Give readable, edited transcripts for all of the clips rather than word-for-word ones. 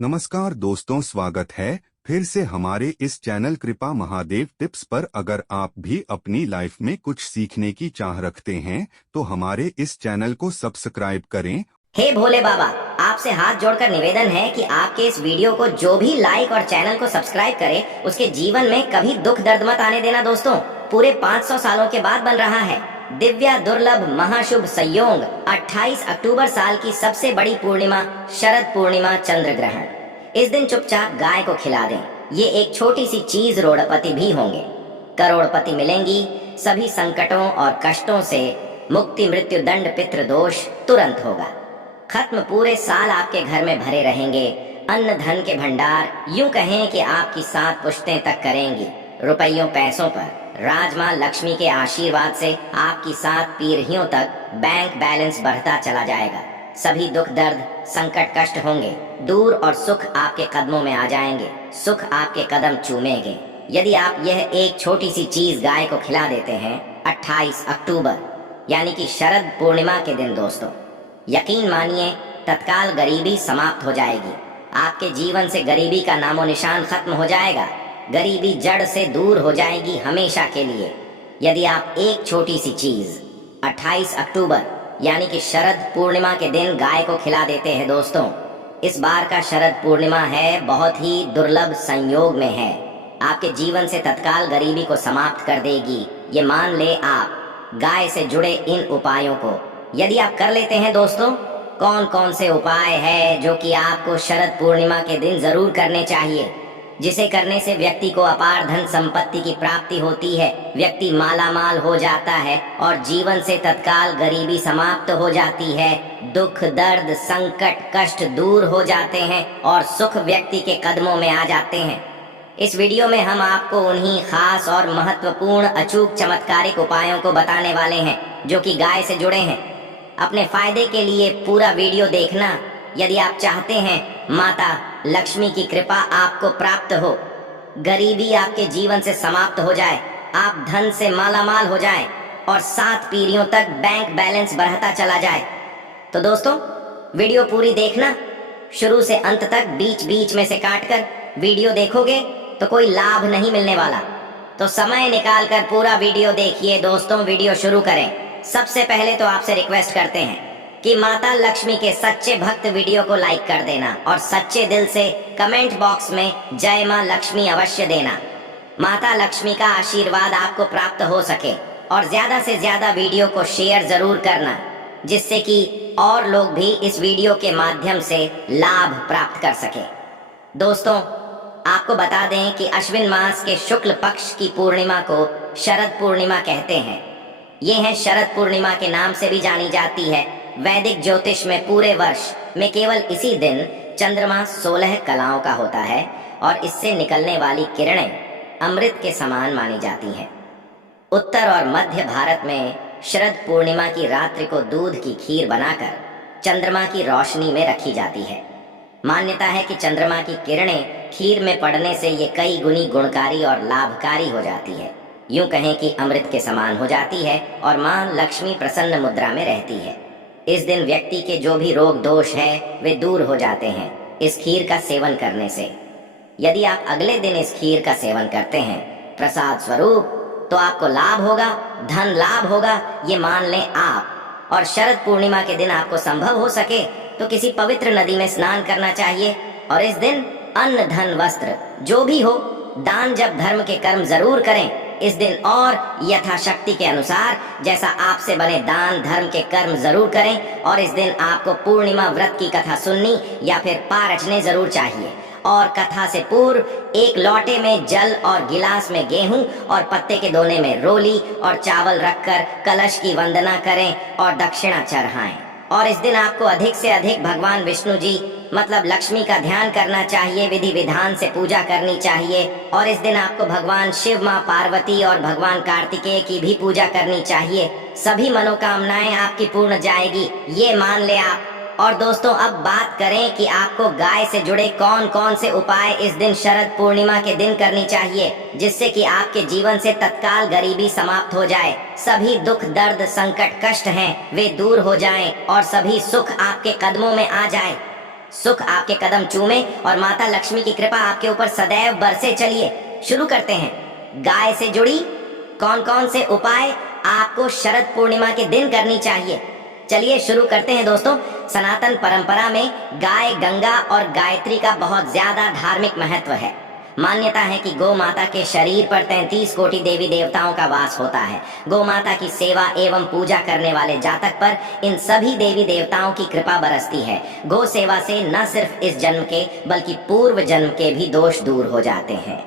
नमस्कार दोस्तों, स्वागत है फिर से हमारे इस चैनल कृपा महादेव टिप्स पर। अगर आप भी अपनी लाइफ में कुछ सीखने की चाह रखते हैं तो हमारे इस चैनल को सब्सक्राइब करें। हे भोले बाबा, आपसे हाथ जोड़कर निवेदन है कि आपके इस वीडियो को जो भी लाइक और चैनल को सब्सक्राइब करे उसके जीवन में कभी दुख दर्द मत आने देना। दोस्तों, पूरे 500 सालों के बाद बन रहा है दिव्या दुर्लभ महाशुभ संयोग 28 अक्टूबर साल की सबसे बड़ी पूर्णिमा शरद पूर्णिमा चंद्र ग्रहण। इस दिन चुपचाप गाय को खिला दें। ये एक छोटी सी चीज रोड़पति भी होंगे, करोड़पति मिलेंगी। सभी संकटों और कष्टों से मुक्ति, मृत्यु दंड पितृ दोष तुरंत होगा खत्म। पूरे साल आपके घर में भरे रहेंगे अन्न धन के भंडार। यूं कहें कि आपकी 7 पुश्तें तक करेंगी रुपयों पैसों पर। राजमां लक्ष्मी के आशीर्वाद से आपकी 7 पीढ़ियों तक बैंक बैलेंस बढ़ता चला जाएगा। सभी दुख दर्द संकट कष्ट होंगे दूर और सुख आपके कदमों में आ जाएंगे। सुख आपके कदम चूमेंगे यदि आप यह एक छोटी सी चीज गाय को खिला देते हैं 28 अक्टूबर यानी कि शरद पूर्णिमा के दिन। दोस्तों, यकीन मानिए तत्काल गरीबी समाप्त हो जाएगी। आपके जीवन से गरीबी का नामो निशान खत्म हो जाएगा। गरीबी जड़ से दूर हो जाएगी हमेशा के लिए यदि आप एक छोटी सी चीज 28 अक्टूबर यानी कि शरद पूर्णिमा के दिन गाय को खिला देते हैं। दोस्तों, इस बार का शरद पूर्णिमा है बहुत ही दुर्लभ संयोग में है। आपके जीवन से तत्काल गरीबी को समाप्त कर देगी। ये मान ले आप गाय से जुड़े इन उपायों को यदि आप कर लेते हैं। दोस्तों, कौन कौन से उपाय है जो कि आपको शरद पूर्णिमा के दिन जरूर करने चाहिए, जिसे करने से व्यक्ति को अपार धन संपत्ति की प्राप्ति होती है, व्यक्ति मालामाल हो जाता है और जीवन से तत्काल गरीबी समाप्त हो जाती है। दुख दर्द संकट कष्ट दूर हो जाते हैं और सुख व्यक्ति के कदमों में आ जाते हैं। इस वीडियो में हम आपको उन्हीं खास और महत्वपूर्ण अचूक चमत्कारिक उपायों को बताने वाले हैं जो कि गाय से जुड़े हैं। अपने फायदे के लिए पूरा वीडियो देखना यदि आप चाहते हैं माता लक्ष्मी की कृपा आपको प्राप्त हो, गरीबी आपके जीवन से समाप्त हो जाए, आप धन से मालामाल हो जाएं और 7 पीढ़ियों तक बैंक बैलेंस बढ़ता चला जाए। तो दोस्तों, वीडियो पूरी देखना, शुरू से अंत तक बीच बीच में से काटकर वीडियो देखोगे तो कोई लाभ नहीं मिलने वाला। तो समय निकालकर पूरा वीडियो देखिए। दोस्तों, वीडियो शुरू करें। सबसे पहले तो आपसे रिक्वेस्ट करते हैं कि माता लक्ष्मी के सच्चे भक्त वीडियो को लाइक कर देना और सच्चे दिल से कमेंट बॉक्स में जय मां लक्ष्मी अवश्य देना। माता लक्ष्मी का आशीर्वाद आपको प्राप्त हो सके और ज्यादा से ज्यादा वीडियो को शेयर जरूर करना, जिससे कि और लोग भी इस वीडियो के माध्यम से लाभ प्राप्त कर सके। दोस्तों, आपको बता दें कि अश्विन मास के शुक्ल पक्ष की पूर्णिमा को शरद पूर्णिमा कहते हैं। ये है शरद पूर्णिमा के नाम से भी जानी जाती है। वैदिक ज्योतिष में पूरे वर्ष में केवल इसी दिन चंद्रमा 16 कलाओं का होता है और इससे निकलने वाली किरणें अमृत के समान मानी जाती हैं। उत्तर और मध्य भारत में शरद पूर्णिमा की रात्रि को दूध की खीर बनाकर चंद्रमा की रोशनी में रखी जाती है। मान्यता है कि चंद्रमा की किरणें खीर में पड़ने से ये कई गुनी गुणकारी और लाभकारी हो जाती है। यूं कहें कि अमृत के समान हो जाती है और मां लक्ष्मी प्रसन्न मुद्रा में रहती है। इस दिन व्यक्ति के जो भी रोग दोष है वे दूर हो जाते हैं इस खीर का सेवन करने से। यदि आप अगले दिन इस खीर का सेवन करते हैं प्रसाद स्वरूप तो आपको लाभ होगा, धन लाभ होगा, ये मान लें आप। और शरद पूर्णिमा के दिन आपको संभव हो सके तो किसी पवित्र नदी में स्नान करना चाहिए और इस दिन अन्न धन वस्त्र जो भी हो दान जब धर्म के कर्म जरूर करें इस दिन, और यथाशक्ति के अनुसार जैसा आपसे बने दान धर्म के कर्म जरूर करें। और इस दिन आपको पूर्णिमा व्रत की कथा सुननी या फिर पाठ रचने जरूर चाहिए। और कथा से पूर्व एक लोटे में जल और गिलास में गेहूं और पत्ते के दोने में रोली और चावल रखकर कलश की वंदना करें और दक्षिणा चढ़ाएं। और इस दिन आपको अधिक से अधिक भगवान विष्णु जी मतलब लक्ष्मी का ध्यान करना चाहिए, विधि विधान से पूजा करनी चाहिए। और इस दिन आपको भगवान शिव, माँ पार्वती और भगवान कार्तिकेय की भी पूजा करनी चाहिए। सभी मनोकामनाएं आपकी पूर्ण जाएगी, ये मान ले आप। और दोस्तों, अब बात करें कि आपको गाय से जुड़े कौन कौन से उपाय इस दिन शरद पूर्णिमा के दिन करनी चाहिए, जिससे कि आपके जीवन से तत्काल गरीबी समाप्त हो जाए, सभी दुख दर्द संकट कष्ट हैं वे दूर हो जाएं और सभी सुख आपके कदमों में आ जाए। सुख आपके कदम चूमे और माता लक्ष्मी की कृपा आपके ऊपर सदैव बरसे। चलिए शुरू करते हैं। गाय से जुड़ी कौन कौन से उपाय आपको शरद पूर्णिमा के दिन करनी चाहिए, चलिए शुरू करते हैं दोस्तों। सनातन परंपरा में गाय, गंगा और गायत्री का बहुत ज्यादा धार्मिक महत्व है। मान्यता है कि गौ माता के शरीर पर 33 कोटि देवी देवताओं का वास होता है। गौ माता की सेवा एवं पूजा करने वाले जातक पर इन सभी देवी देवताओं की कृपा बरसती है। गौ सेवा से न सिर्फ इस जन्म के बल्कि पूर्व जन्म के भी दोष दूर हो जाते हैं।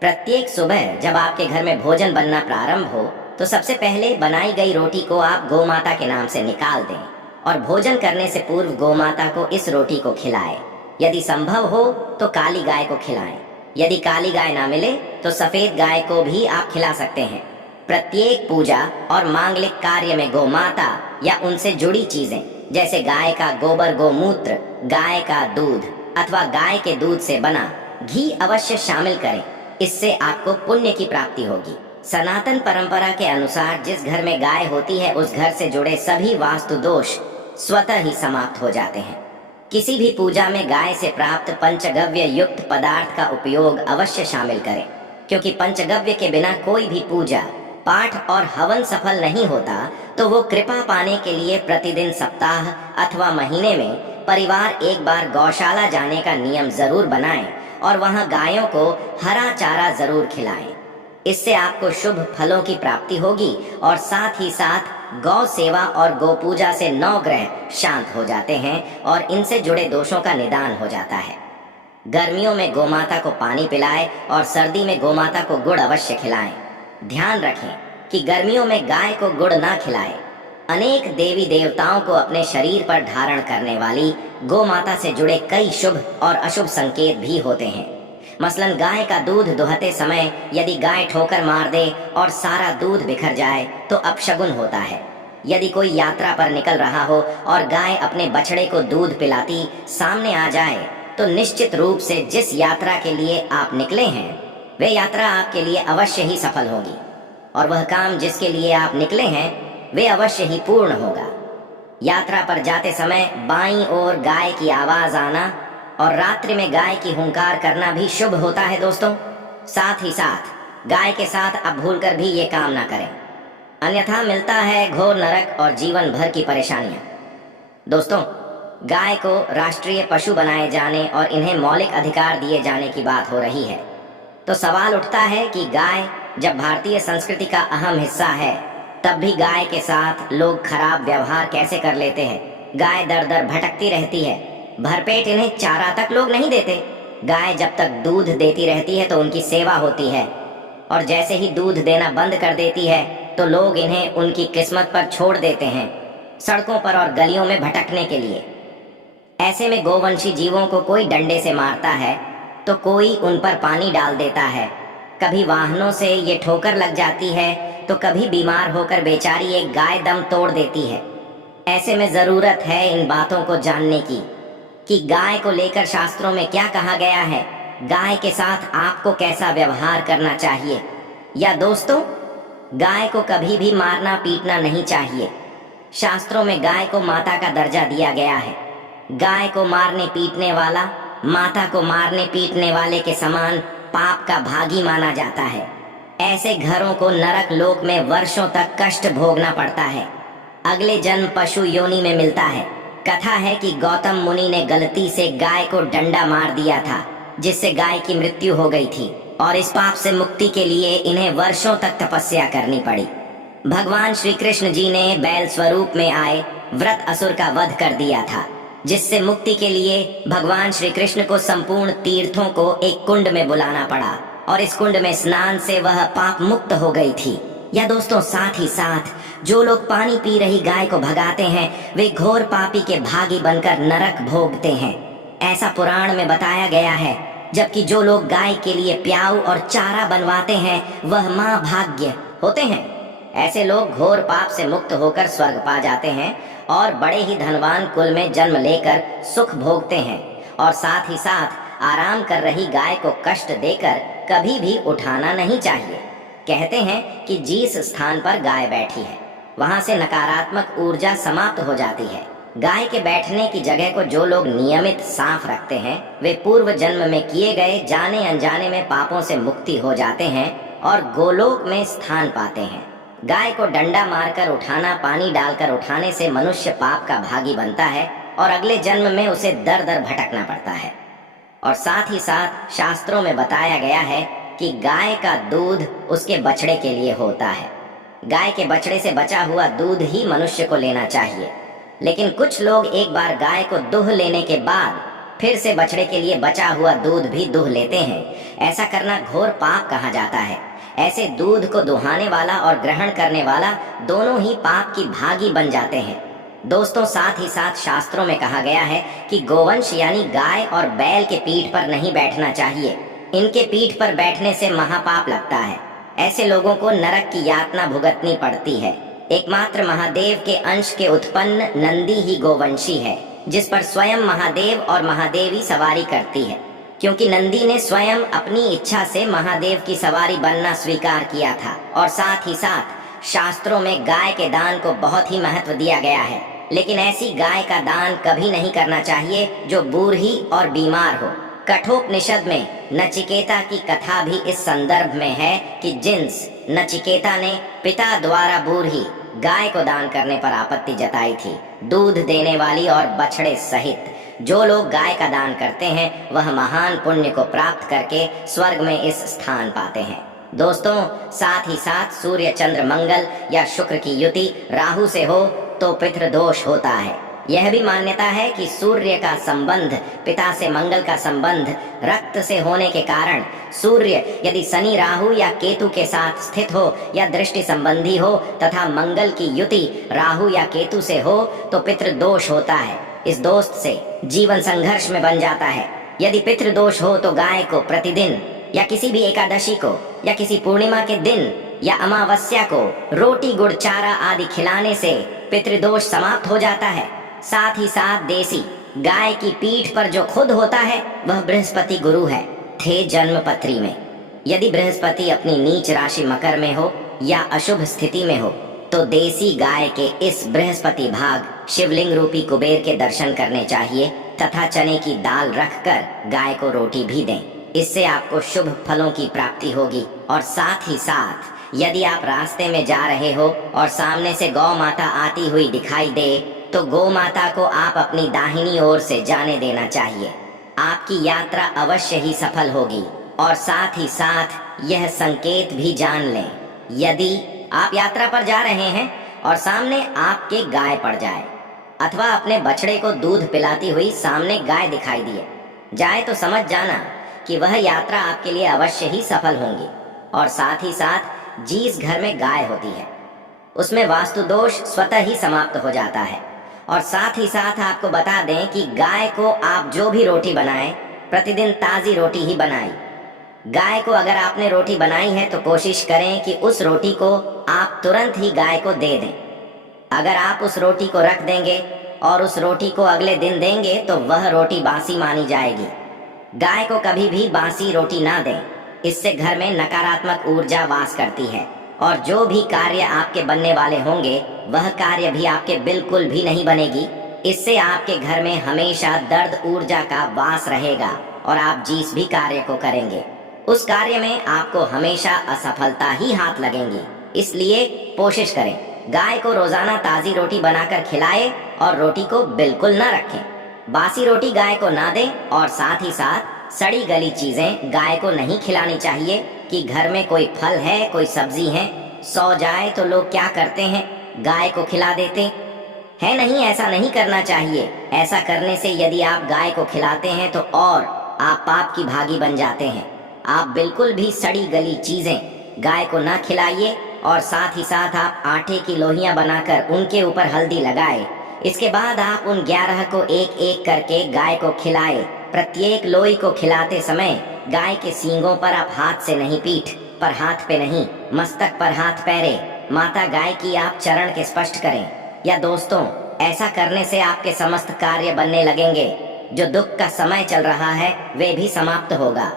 प्रत्येक सुबह जब आपके घर में भोजन बनना प्रारंभ हो तो सबसे पहले बनाई गई रोटी को आप गौ माता के नाम से निकाल दें और भोजन करने से पूर्व गौ माता को इस रोटी को खिलाएं। यदि संभव हो तो काली गाय को खिलाएं। यदि काली गाय ना मिले तो सफेद गाय को भी आप खिला सकते हैं। प्रत्येक पूजा और मांगलिक कार्य में गौ माता या उनसे जुड़ी चीजें जैसे गाय का गोबर, गोमूत्र, गाय का दूध अथवा गाय के दूध से बना घी अवश्य शामिल करें। इससे आपको पुण्य की प्राप्ति होगी। सनातन परंपरा के अनुसार जिस घर में गाय होती है उस घर से जुड़े सभी वास्तु दोष स्वतः ही समाप्त हो जाते हैं। किसी भी पूजा में गाय से प्राप्त पंचगव्य युक्त पदार्थ का उपयोग अवश्य शामिल करें, क्योंकि पंचगव्य के बिना कोई भी पूजा, पाठ और हवन सफल नहीं होता। तो वो कृपा पाने के लिए प्रतिदिन, सप्ताह अथवा महीने में परिवार एक बार गौशाला जाने का नियम जरूर बनाएं और वहां गायों को हरा चारा जरूर खिलाएं। इससे आपको शुभ फलों की प्राप्ति होगी और साथ ही साथ गौ सेवा और गौ पूजा से 9 ग्रह शांत हो जाते हैं और इनसे जुड़े दोषों का निदान हो जाता है। गर्मियों में गोमाता को पानी पिलाएं और सर्दी में गोमाता को गुड़ अवश्य खिलाएं। ध्यान रखें कि गर्मियों में गाय को गुड़ ना खिलाएं। अनेक देवी देवताओं को अपने शरीर पर धारण करने वाली गौ माता से जुड़े कई शुभ और अशुभ संकेत भी होते हैं। मसलन गाय का दूध दुहते समय यदि गाय ठोकर मार दे और सारा दूध बिखर जाए तो अपशगुन होता है। यदि कोई यात्रा पर निकल रहा हो और गाय अपने बछड़े को दूध पिलाती सामने आ जाए तो निश्चित रूप से जिस यात्रा के लिए आप निकले हैं वे यात्रा आपके लिए अवश्य ही सफल होगी और वह काम जिसके लिए आप निकले हैं वे अवश्य ही पूर्ण होगा। यात्रा पर जाते समय बाईं ओर गाय की आवाज आना और रात्रि में गाय की हुंकार करना भी शुभ होता है दोस्तों। साथ ही साथ गाय के साथ आप भूलकर भी ये काम ना करें, अन्यथा मिलता है घोर नरक और जीवन भर की परेशानियां। दोस्तों, गाय को राष्ट्रीय पशु बनाए जाने और इन्हें मौलिक अधिकार दिए जाने की बात हो रही है तो सवाल उठता है कि गाय जब भारतीय संस्कृति का अहम हिस्सा है तब भी गाय के साथ लोग खराब व्यवहार कैसे कर लेते हैं। गाय दर दर भटकती रहती है, भरपेट इन्हें चारा तक लोग नहीं देते। गाय जब तक दूध देती रहती है तो उनकी सेवा होती है और जैसे ही दूध देना बंद कर देती है तो लोग इन्हें उनकी किस्मत पर छोड़ देते हैं, सड़कों पर और गलियों में भटकने के लिए। ऐसे में गोवंशी जीवों को कोई डंडे से मारता है तो कोई उन पर पानी डाल देता है। कभी वाहनों से ये ठोकर लग जाती है तो कभी बीमार होकर बेचारी एक गाय दम तोड़ देती है। ऐसे में जरूरत है इन बातों को जानने की कि गाय को लेकर शास्त्रों में क्या कहा गया है, गाय के साथ आपको कैसा व्यवहार करना चाहिए। या दोस्तों, गाय को कभी भी मारना पीटना नहीं चाहिए। शास्त्रों में गाय को माता का दर्जा दिया गया है। गाय को मारने पीटने वाला माता को मारने पीटने वाले के समान पाप का भागी माना जाता है। ऐसे घरों को नरक लोक में वर्षों तक कष्ट भोगना पड़ता है, अगले जन्म पशु योनि में मिलता है। कथा है कि गौतम मुनि ने गलती से गाय को डंडा मार दिया था जिससे गाय की मृत्यु हो गई थी और इस पाप से मुक्ति के लिए इन्हें वर्षों तक तपस्या करनी पड़ी। भगवान श्री कृष्ण जी ने बैल स्वरूप में आए व्रत असुर का वध कर दिया था, जिससे मुक्ति के लिए भगवान श्री कृष्ण को संपूर्ण तीर्थों को एक कुंड में बुलाना पड़ा और इस कुंड में स्नान से वह पाप मुक्त हो गई थी। या दोस्तों, साथ ही साथ जो लोग पानी पी रही गाय को भगाते हैं वे घोर पापी के भागी बनकर नरक भोगते हैं, ऐसा पुराण में बताया गया है। जबकि जो लोग गाय के लिए प्याऊ और चारा बनवाते हैं वह मां भाग्य होते हैं। ऐसे लोग घोर पाप से मुक्त होकर स्वर्ग पा जाते हैं और बड़े ही धनवान कुल में जन्म लेकर सुख भोगते हैं और साथ ही साथ आराम कर रही गाय को कष्ट देकर कभी भी उठाना नहीं चाहिए। कहते हैं कि जिस स्थान पर गाय बैठी है वहां से नकारात्मक ऊर्जा समाप्त हो जाती है गाय के बैठने की जगह को जो लोग नियमित साफ रखते हैं वे पूर्व जन्म में किए गए जाने अनजाने में पापों से मुक्ति हो जाते हैं और गोलोक में स्थान पाते हैं। गाय को डंडा मारकर उठाना, पानी डालकर उठाने से मनुष्य पाप का भागी बनता है और अगले जन्म में उसे दर दर भटकना पड़ता है। और साथ ही साथ शास्त्रों में बताया गया है कि गाय का दूध उसके बछड़े के लिए होता है। गाय के बछड़े से बचा हुआ दूध ही मनुष्य को लेना चाहिए, लेकिन कुछ लोग एक बार गाय को दुह लेने के बाद फिर से बछड़े के लिए बचा हुआ दूध भी दुह लेते हैं। ऐसा करना घोर पाप कहा जाता है। ऐसे दूध को दुहाने वाला और ग्रहण करने वाला दोनों ही पाप की भागी बन जाते हैं। दोस्तों, साथ ही साथ शास्त्रों में कहा गया है कि गोवंश यानी गाय और बैल के पीठ पर नहीं बैठना चाहिए। इनके पीठ पर बैठने से महापाप लगता है। ऐसे लोगों को नरक की यातना भुगतनी पड़ती है। एकमात्र महादेव के अंश के उत्पन्न नंदी ही गोवंशी है, जिस पर स्वयं महादेव और महादेवी सवारी करती है, क्योंकि नंदी ने स्वयं अपनी इच्छा से महादेव की सवारी बनना स्वीकार किया था। और साथ ही साथ शास्त्रों में गाय के दान को बहुत ही महत्व दिया गया है, लेकिन ऐसी गाय का दान कभी नहीं करना चाहिए जो बूढ़ी और बीमार हो। कठोपनिषद में नचिकेता की कथा भी इस संदर्भ में है कि जिन्स नचिकेता ने पिता द्वारा बूढ़ी गाय को दान करने पर आपत्ति जताई थी। दूध देने वाली और बछड़े सहित जो लोग गाय का दान करते हैं वह महान पुण्य को प्राप्त करके स्वर्ग में इस स्थान पाते हैं। दोस्तों, साथ ही साथ सूर्य चंद्र मंगल या शुक्र की युति राहु से हो तो पितृदोष होता है। यह भी मान्यता है कि सूर्य का संबंध पिता से, मंगल का संबंध रक्त से होने के कारण सूर्य यदि शनि, राहु या केतु के साथ स्थित हो या दृष्टि संबंधी हो तथा मंगल की युति राहु या केतु से हो तो पितृदोष होता है। इस दोष से जीवन संघर्ष में बन जाता है। यदि पितृदोष हो तो गाय को प्रतिदिन या किसी भी एकादशी को या किसी पूर्णिमा के दिन या अमावस्या को रोटी, गुड़, चारा आदि खिलाने से पितृदोष समाप्त हो जाता है। साथ ही साथ देसी गाय की पीठ पर जो खुद होता है वह बृहस्पति गुरु है थे जन्म पत्री में। यदि बृहस्पति अपनी नीच राशि मकर में हो या अशुभ स्थिति में हो तो देसी गाय के इस बृहस्पति भाग शिवलिंग रूपी कुबेर के दर्शन करने चाहिए तथा चने की दाल रखकर गाय को रोटी भी दें। इससे आपको शुभ फलों की प्राप्ति होगी। और साथ ही साथ यदि आप रास्ते में जा रहे हो और सामने से गौ माता आती हुई दिखाई दे तो गौ माता को आप अपनी दाहिनी ओर से जाने देना चाहिए। आपकी यात्रा अवश्य ही सफल होगी। और साथ ही साथ यह संकेत भी जान लें, यदि आप यात्रा पर जा रहे हैं और सामने आपके गाय पड़ जाए अथवा अपने बछड़े को दूध पिलाती हुई सामने गाय दिखाई दिए जाए तो समझ जाना कि वह यात्रा आपके लिए अवश्य ही सफल होंगी। और साथ ही साथ जिस घर में गाय होती है उसमें वास्तु दोष स्वतः ही समाप्त हो जाता है। और साथ ही साथ आपको बता दें कि गाय को आप जो भी रोटी बनाएं प्रतिदिन ताज़ी रोटी ही बनाएं। गाय को अगर आपने रोटी बनाई है तो कोशिश करें कि उस रोटी को आप तुरंत ही गाय को दे दें। अगर आप उस रोटी को रख देंगे और उस रोटी को अगले दिन देंगे तो वह रोटी बासी मानी जाएगी। गाय को कभी भी बासी रोटी ना दें, इससे घर में नकारात्मक ऊर्जा वास करती है और जो भी कार्य आपके बनने वाले होंगे वह कार्य भी आपके बिल्कुल भी नहीं बनेगी। इससे आपके घर में हमेशा दर्द ऊर्जा का वास रहेगा और आप जिस भी कार्य को करेंगे उस कार्य में आपको हमेशा असफलता ही हाथ लगेंगी। इसलिए कोशिश करें गाय को रोजाना ताज़ी रोटी बनाकर खिलाएं और रोटी को बिल्कुल ना रखें। बासी रोटी गाय को ना दें और साथ ही साथ सड़ी गली चीजें गाय को नहीं खिलानी चाहिए कि घर में कोई फल है, कोई सब्जी है, सो जाए तो लोग क्या करते हैं, गाय को खिला देते हैं। नहीं, ऐसा नहीं करना चाहिए। ऐसा करने से यदि आप गाय को खिलाते हैं तो और आप पाप की भागी बन जाते हैं। आप बिल्कुल भी सड़ी गली चीजें गाय को ना खिलाइए और साथ ही साथ आप आटे की लोहियां बनाकर उनके ऊपर हल्दी लगाए। इसके बाद आप उन 11 को एक एक करके गाय को खिलाए। प्रत्येक लोई को खिलाते समय गाय के सींगों पर आप हाथ से नहीं, पीठ पर हाथ पे नहीं, मस्तक पर हाथ पैरे माता गाय की आप चरण के स्पष्ट करें। या दोस्तों, ऐसा करने से आपके समस्त कार्य बनने लगेंगे। जो दुख का समय चल रहा है वे भी समाप्त होगा।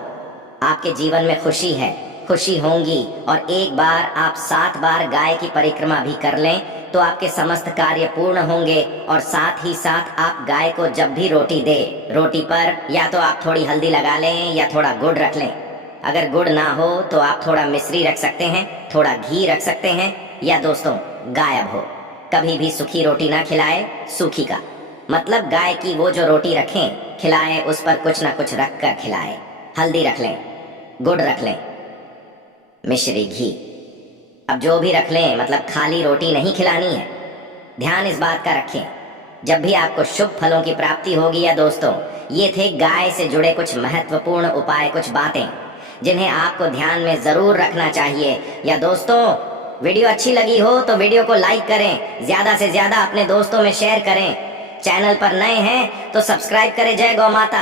आपके जीवन में खुशी है, खुशी होंगी। और एक बार आप 7 बार गाय की परिक्रमा भी कर लें तो आपके समस्त कार्य पूर्ण होंगे। और साथ ही साथ आप गाय को जब भी रोटी दे, रोटी पर या तो आप थोड़ी हल्दी लगा लें या थोड़ा गुड़ रख लें। अगर गुड़ ना हो तो आप थोड़ा मिश्री रख सकते हैं, थोड़ा घी रख सकते हैं, या दोस्तों गायब हो, कभी भी सूखी रोटी ना खिलाए, सूखी का मतलब गाय की वो जो रोटी रखें खिलाए उस पर कुछ ना कुछ रख कर खिलाए। हल्दी रख लें, गुड़ रख लें, मिश्री, घी, अब जो भी रख लें, मतलब खाली रोटी नहीं खिलानी है। ध्यान इस बात का रखें, जब भी आपको शुभ फलों की प्राप्ति होगी। या दोस्तों, ये थे गाय से जुड़े कुछ महत्वपूर्ण उपाय, कुछ बातें जिन्हें आपको ध्यान में जरूर रखना चाहिए। या दोस्तों, वीडियो अच्छी लगी हो तो वीडियो को लाइक करें, ज्यादा से ज्यादा अपने दोस्तों में शेयर करें। चैनल पर नए हैं तो सब्सक्राइब करें। जय गौ माता।